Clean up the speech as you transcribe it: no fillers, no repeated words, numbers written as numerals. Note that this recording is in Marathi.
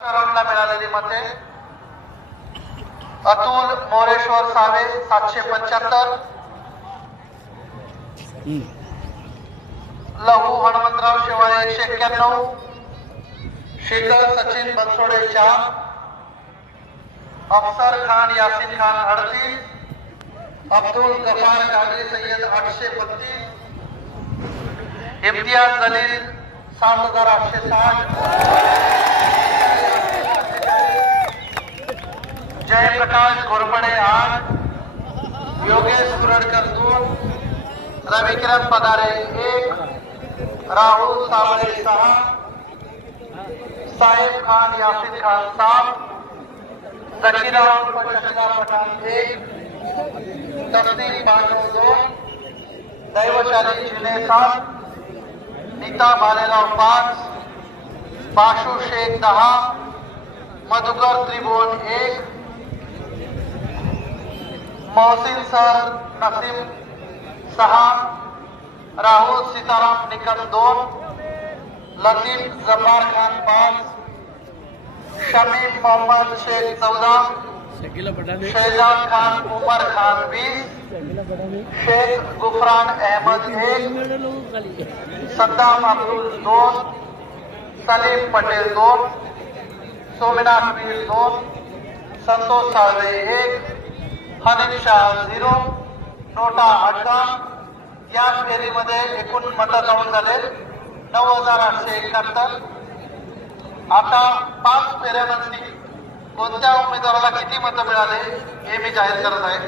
राऊंडला मिळालेली मते अतुल मोरेश्वर सावे 775, लहू हनुमंतराव शेवाळे 191, शेखर सचिन बनसोडे 4, अफसर खान यासिन खान 38, अब्दुल गफार कादरी सय्यद 832, इम्तियाज जलील 7860, जयप्रकाश घोरपडे 8, योगेश कुरडकर 2, रविकिरण पदारे 1, राहुल सावळे 6, साहेब खान यासिन खान 7, जकीराव शकीला पठाण 1, तस्नीम बानो 2, दैवशाली जिने 7, नीता भालेराव 5, बाशू शेख 10, मधुकर त्रिभुवन 1, मोहसिन सर नसीम 6, राहुल सीताराम निकम 2, लतीफ जफार खान 5, शमीम मोहम्मद शेख 14, शहजाद खान उमर खान 20, शेख गुफरान अहमद 1, सद्दाम अब्दुल 2, सलीम पटेल 2, सोमनाथ मीर 2, संतोष साळवे 1, हनीफ शाह 0, नोटा 18। या फेरीमध्ये एकूण मत काउंट झाले 9871। आता 5 फेऱ्यानंतर कोणत्या उमेदवाराला किती मत मिळाले हे मी जाहीर करत आहे।